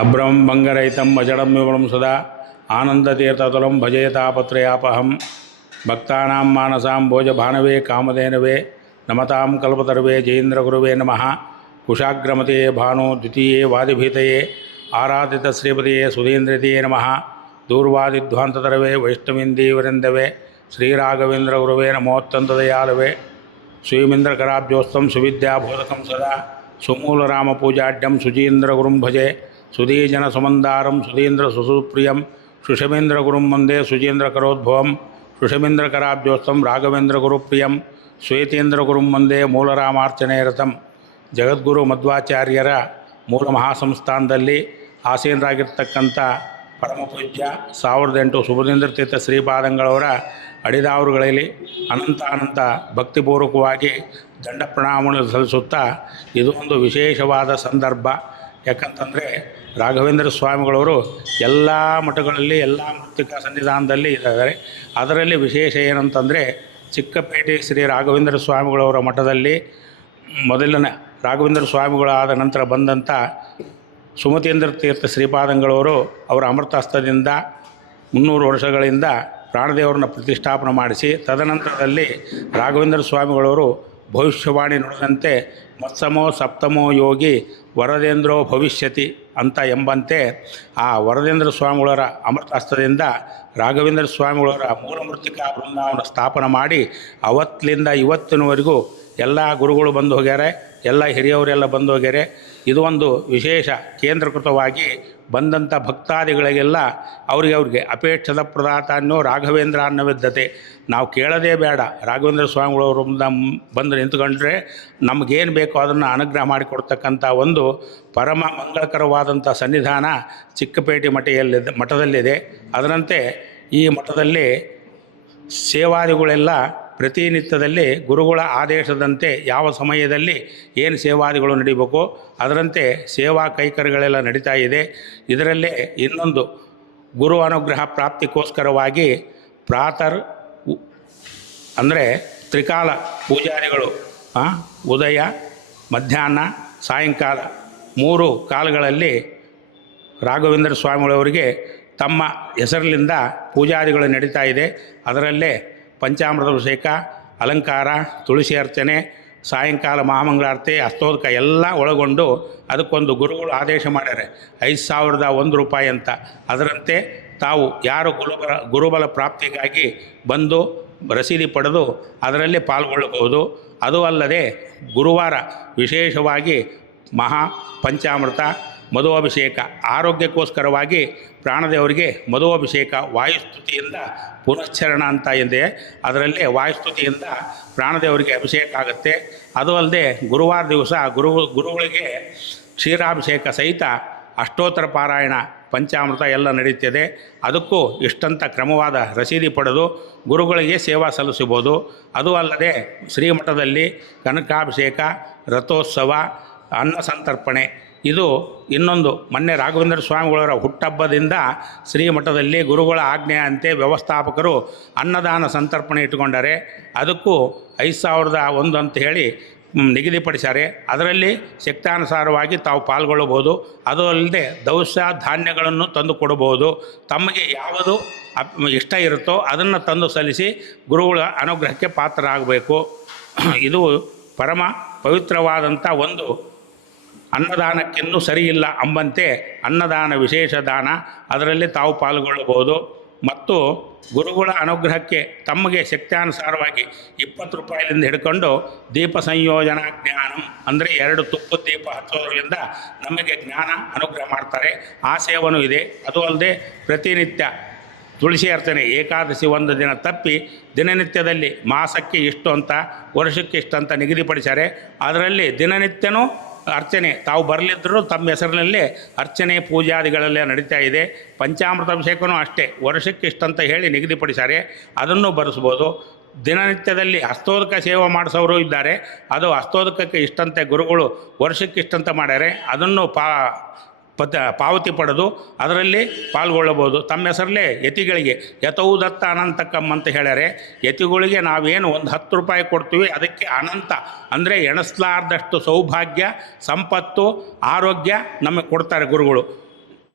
ಅಭ್ರಂ ಭಂಗರಹಿತಂ ಅಜಡಂ ವಿಮಲಂ ಸದಾ ಆನಂದತೀರ್ಥತುಲಂ ಭಜೇತಾಪತ್ರಯಾಪಹಂ ಭಕ್ತಾನಾಂ ಮಾನಸಾಂ ಭೋಜಭಾನವೇ ಕಾಮಧೇನವೇ ನಮತಾಂ ಕಲ್ಪತರುವೇ ಜಯೇಂದ್ರಗುರುವೇ ನಮಃ ಕುಶಾಗ್ರಮತೆಯೇ ಭಾನು ದ್ವಿತೀಯೇ ವಾದಿಭೀತಯೇ ಆರಾಧಿತ ಶ್ರೀಪತಿಯೇ ಸುಧೀಂದ್ರತೆಯೇ ನಮಃ ದೂರ್ವಾದಿಧ್ವಾಂತತರವೇ ವೈಷ್ಣವೇಂದೀವರೆಂದವೇ ಶ್ರೀರಾಘವೇಂದ್ರ ಗುರುವೇ ನಮೋತ್ತಂತದಯಾಲವೇ ಶ್ರೀಮಿಂದ್ರಕರಾಬ್ಜೋಸ್ತಂ ಸುವಿದ್ಯಾಬೋಧಕಂ ಸದಾ ಸುಮೂಲರಾಮಪೂಜಾಢ್ಯಂ ಸುಜೀಂದ್ರಗುರುಂ ಭಜೆ ಸುಧೀಜನ ಸುಮಂದಾರಂ ಸುಧೀಂದ್ರ ಸುಸುಪ್ರಿಯಂ ಶುಷಮೇಂದ್ರಗುರುಂ ವಂದೇ ಸುಜೀಂದ್ರಕರೋದ್ಭವಂ ಶುಷಮೇಂದ್ರಕರಾಬ್ಜೋಸ್ತಂ ರಾಘವೇಂದ್ರ ಗುರುಪ್ರಿಯಂ ಶ್ವೇತೇಂದ್ರಗುರುಂ ವಂದೇ ಮೂಲರಾಮಾರ್ಚನೆ ರಥಂ ಜಗದ್ಗುರು ಮಧ್ವಾಚಾರ್ಯರ ಮೂಲ ಮಹಾಸಂಸ್ಥಾನದಲ್ಲಿ ಆಸೀನರಾಗಿರ್ತಕ್ಕಂಥ ಪರಮಪೂಜ್ಯ 1008 ಸುಬುಧೇಂದ್ರ ತೀರ್ಥ ಶ್ರೀಪಾದಂಗಳವರ ಅಡಿದಾವರುಗಳಲ್ಲಿ ಅನಂತ ಭಕ್ತಿಪೂರ್ವಕವಾಗಿ ದಂಡ ಪ್ರಣಾಮವನ್ನು ಸಲ್ಲಿಸುತ್ತಾ ಇದು ಒಂದು ವಿಶೇಷವಾದ ಸಂದರ್ಭ. ಯಾಕಂತಂದರೆ ರಾಘವೇಂದ್ರ ಸ್ವಾಮಿಗಳವರು ಎಲ್ಲ ಮಠಗಳಲ್ಲಿ ಎಲ್ಲ ಮೃತ್ತಿಕಾ ಸನ್ನಿಧಾನದಲ್ಲಿ ಇದ್ದಾರೆ. ಅದರಲ್ಲಿ ವಿಶೇಷ ಏನಂತಂದರೆ ಚಿಕ್ಕಪೇಟೆ ಶ್ರೀ ರಾಘವೇಂದ್ರ ಸ್ವಾಮಿಗಳವರ ಮಠದಲ್ಲಿ ಮೊದಲನೇ ರಾಘವೇಂದ್ರ ಸ್ವಾಮಿಗಳಾದ ನಂತರ ಬಂದಂಥ ಸುಮತೀಂದ್ರ ತೀರ್ಥ ಶ್ರೀಪಾದಂಗಳವರು ಅವರ ಅಮೃತಾಸ್ತದಿಂದ 300 ವರ್ಷಗಳಿಂದ ಪ್ರಾಣದೇವರನ್ನ ಪ್ರತಿಷ್ಠಾಪನೆ ಮಾಡಿಸಿ ತದನಂತರದಲ್ಲಿ ರಾಘವೇಂದ್ರ ಸ್ವಾಮಿಗಳವರು ಭವಿಷ್ಯವಾಣಿ ನುಡಿದಂತೆ ಮತ್ಸಮೋ ಸಪ್ತಮೋ ಯೋಗಿ ವರದೇಂದ್ರೋ ಭವಿಷ್ಯತಿ ಅಂತ ಎಂಬಂತೆ ಆ ವರದೇಂದ್ರ ಸ್ವಾಮಿಗಳವರ ಅಮೃತಾಸ್ತದಿಂದ ರಾಘವೇಂದ್ರ ಸ್ವಾಮಿಗಳವರ ಮೂಲಮೃತ್ತಿಕಾ ಬೃಂದಾವನ ಸ್ಥಾಪನೆ ಮಾಡಿ ಅವತ್ತಿನಿಂದ ಇವತ್ತಿನವರೆಗೂ ಎಲ್ಲ ಗುರುಗಳು ಬಂದು ಹೋಗ್ಯಾರೆ, ಎಲ್ಲ ಹಿರಿಯವರೆಲ್ಲ ಬಂದು ಹೋಗ್ಯಾರೆ. ಇದು ಒಂದು ವಿಶೇಷ ಕೇಂದ್ರೀಕೃತವಾಗಿ ಬಂದಂಥ ಭಕ್ತಾದಿಗಳಿಗೆಲ್ಲ ಅವ್ರಿಗೆ ಅಪೇಕ್ಷದ ಪ್ರದಾತಾನ್ಯೋ ರಾಘವೇಂದ್ರ ಅನ್ನವಿದ್ದತೆ. ನಾವು ಕೇಳೋದೇ ಬೇಡ, ರಾಘವೇಂದ್ರ ಸ್ವಾಮಿಗಳವರು ಬಂದು ನಿಂತ್ಕೊಂಡ್ರೆ ನಮಗೇನು ಬೇಕೋ ಅದನ್ನು ಅನುಗ್ರಹ ಮಾಡಿಕೊಡ್ತಕ್ಕಂಥ ಒಂದು ಪರಮ ಮಂಗಳಕರವಾದಂಥ ಸನ್ನಿಧಾನ ಚಿಕ್ಕಪೇಟೆ ಮಠದಲ್ಲಿದೆ. ಅದರಂತೆ ಈ ಮಠದಲ್ಲಿ ಸೇವಾದಿಗಳೆಲ್ಲ ಪ್ರತಿನಿತ್ಯದಲ್ಲಿ ಗುರುಗಳ ಆದೇಶದಂತೆ ಯಾವ ಸಮಯದಲ್ಲಿ ಏನು ಸೇವಾದಿಗಳು ನಡೀಬೇಕು ಅದರಂತೆ ಸೇವಾ ಕೈಕರ್ಯಗಳೆಲ್ಲ ನಡೀತಾ ಇದೆ. ಇದರಲ್ಲೇ ಇನ್ನೊಂದು ಗುರು ಅನುಗ್ರಹ ಪ್ರಾಪ್ತಿಗೋಸ್ಕರವಾಗಿ ಪ್ರಾತರ್ ಅಂದರೆ ತ್ರಿಕಾಲ ಪೂಜಾರಿಗಳು ಉದಯ ಮಧ್ಯಾಹ್ನ ಸಾಯಂಕಾಲ 3 ಕಾಲಗಳಲ್ಲಿ ರಾಘವೇಂದ್ರ ಸ್ವಾಮಿಗಳವರಿಗೆ ತಮ್ಮ ಹೆಸರಿನಿಂದ ಪೂಜಾದಿಗಳು ನಡೀತಾ ಇದೆ. ಅದರಲ್ಲೇ ಪಂಚಾಮೃತ ಅಭಿಷೇಕ, ಅಲಂಕಾರ, ತುಳಸಿ ಅರ್ಚನೆ, ಸಾಯಂಕಾಲ ಮಹಾಮಂಗಳಾರತಿ, ಅಸ್ತೋದಕ ಎಲ್ಲ ಒಳಗೊಂಡು ಅದಕ್ಕೊಂದು ಗುರುಗಳು ಆದೇಶ ಮಾಡ್ಯಾರೆ 5,001 ರೂಪಾಯಿ ಅಂತ. ಅದರಂತೆ ತಾವು ಯಾರು ಗುರುಬಲ ಪ್ರಾಪ್ತಿಗಾಗಿ ಬಂದು ರಸೀದಿ ಪಡೆದು ಅದರಲ್ಲಿ ಪಾಲ್ಗೊಳ್ಳಬಹುದು. ಅದು ಅಲ್ಲದೆ ಗುರುವಾರ ವಿಶೇಷವಾಗಿ ಮಹಾ ಪಂಚಾಮೃತ ಮಧು ಅಭಿಷೇಕ ಆರೋಗ್ಯಕ್ಕೋಸ್ಕರವಾಗಿ ಪ್ರಾಣದೇವರಿಗೆ ಮಧು ಅಭಿಷೇಕ ವಾಯುಸ್ತುತಿಯಿಂದ ಪುನಶ್ಚರಣ ಅಂತ ಇದೆ. ಅದರಲ್ಲೇ ವಾಯುಸ್ತುತಿಯಿಂದ ಪ್ರಾಣದೇವರಿಗೆ ಅಭಿಷೇಕ ಆಗುತ್ತೆ. ಅದು ಅಲ್ಲದೆ ಗುರುವಾರ ದಿವಸ ಗುರುಗಳಿಗೆ ಕ್ಷೀರಾಭಿಷೇಕ ಸಹಿತ ಅಷ್ಟೋತ್ತರ ಪಾರಾಯಣ ಪಂಚಾಮೃತ ಎಲ್ಲ ನಡೀತಿದೆ. ಅದಕ್ಕೂ ಇಷ್ಟಂತ ಕ್ರಮವಾದ ರಸೀದಿ ಪಡೆದು ಗುರುಗಳಿಗೆ ಸೇವಾ ಸಲ್ಲಿಸಬಹುದು. ಅದು ಅಲ್ಲದೆ ಶ್ರೀಮಠದಲ್ಲಿ ಕನಕಾಭಿಷೇಕ, ರಥೋತ್ಸವ, ಅನ್ನ ಸಂತರ್ಪಣೆ ಇದು ಇನ್ನೊಂದು ಮೊನ್ನೆ ರಾಘವೇಂದ್ರ ಸ್ವಾಮಿಗಳವರ ಹುಟ್ಟಹಬ್ಬದಿಂದ ಶ್ರೀಮಠದಲ್ಲಿ ಗುರುಗಳ ಆಜ್ಞೆಯಂತೆ ವ್ಯವಸ್ಥಾಪಕರು ಅನ್ನದಾನ ಸಂತರ್ಪಣೆ ಇಟ್ಟುಕೊಂಡರೆ ಅದಕ್ಕೂ 5,001 ಅಂತ ಹೇಳಿ ನಿಗದಿಪಡಿಸ್ಯಾರೆ. ಅದರಲ್ಲಿ ಶಕ್ತಾನುಸಾರವಾಗಿ ತಾವು ಪಾಲ್ಗೊಳ್ಳಬಹುದು. ಅದು ಅಲ್ಲದೆ ದವಸ ಧಾನ್ಯಗಳನ್ನು ತಂದು ಕೊಡಬಹುದು. ತಮಗೆ ಯಾವುದು ಇಷ್ಟ ಇರುತ್ತೋ ಅದನ್ನು ತಂದು ಸಲ್ಲಿಸಿ ಗುರುಗಳ ಅನುಗ್ರಹಕ್ಕೆ ಪಾತ್ರರಾಗಬೇಕು. ಇದು ಪರಮ ಪವಿತ್ರವಾದಂಥ ಒಂದು ಅನ್ನದಾನಕ್ಕಿನ್ನೂ ಸರಿಯಿಲ್ಲ ಎಂಬಂತೆ ಅನ್ನದಾನ ವಿಶೇಷ ದಾನ, ಅದರಲ್ಲಿ ತಾವು ಪಾಲ್ಗೊಳ್ಳಬಹುದು. ಮತ್ತು ಗುರುಗಳ ಅನುಗ್ರಹಕ್ಕೆ ತಮಗೆ ಶಕ್ತ್ಯಾನುಸಾರವಾಗಿ 20 ರೂಪಾಯಿಯಿಂದ ಹಿಡ್ಕೊಂಡು ದೀಪ ಸಂಯೋಜನಾ ಜ್ಞಾನಂ ಅಂದರೆ 2 ತುಪ್ಪದ ದೀಪ ಹಚ್ಚೋದ್ರಿಂದ ನಮಗೆ ಜ್ಞಾನ ಅನುಗ್ರಹ ಮಾಡ್ತಾರೆ. ಆ ಸೇವನೂ ಇದೆ. ಅದು ಅಲ್ಲದೆ ಪ್ರತಿನಿತ್ಯ ತುಳಸಿ ಅರ್ಚನೆ ಏಕಾದಶಿ ಒಂದು ದಿನ ತಪ್ಪಿ ದಿನನಿತ್ಯದಲ್ಲಿ ಮಾಸಕ್ಕೆ ಇಷ್ಟು ಅಂತ ವರ್ಷಕ್ಕೆ ಇಷ್ಟು ಅಂತ ನಿಗದಿಪಡಿಸ್ಯಾರೆ. ಅದರಲ್ಲಿ ದಿನನಿತ್ಯನೂ ಅರ್ಚನೆ ತಾವು ಬರಲಿದ್ದರೂ ತಮ್ಮ ಹೆಸರಿನಲ್ಲೇ ಅರ್ಚನೆ ಪೂಜಾದಿಗಳಲ್ಲೇ ನಡೀತಾ ಇದೆ. ಪಂಚಾಮೃತ ಅಭಿಷೇಕನೂ ಅಷ್ಟೇ ವರ್ಷಕ್ಕೆ ಇಷ್ಟಂತ ಹೇಳಿ ನಿಗದಿಪಡಿಸ್ಯಾರೆ, ಅದನ್ನು ಬರೆಸ್ಬೋದು. ದಿನನಿತ್ಯದಲ್ಲಿ ಹಸ್ತೋದಕ ಸೇವೆ ಮಾಡಿಸೋರು ಇದ್ದಾರೆ. ಅದು ಹಸ್ತೋದಕಕ್ಕೆ ಇಷ್ಟಂತೆ ಗುರುಗಳು ವರ್ಷಕ್ಕೆ ಇಷ್ಟಂತ ಮಾಡ್ಯಾರೆ. ಅದನ್ನು ಪಾವತಿ ಪಡೆದು ಅದರಲ್ಲಿ ಪಾಲ್ಗೊಳ್ಳಬಹುದು. ತಮ್ಮ ಹೆಸರಲ್ಲೇ ಯತಿಗಳಿಗೆ ಯತೌ ದತ್ತ ಅನಂತಕಂ ಅಂತ ಹೇಳ್ಯಾರೆ. ಯತಿಗಳಿಗೆ ನಾವೇನು ಒಂದು 10 ರೂಪಾಯಿ ಕೊಡ್ತೀವಿ ಅದಕ್ಕೆ ಅನಂತ ಅಂದರೆ ಎಣಿಸ್ಲಾರ್ದಷ್ಟು ಸೌಭಾಗ್ಯ, ಸಂಪತ್ತು, ಆರೋಗ್ಯ ನಮಗೆ ಕೊಡ್ತಾರೆ ಗುರುಗಳು.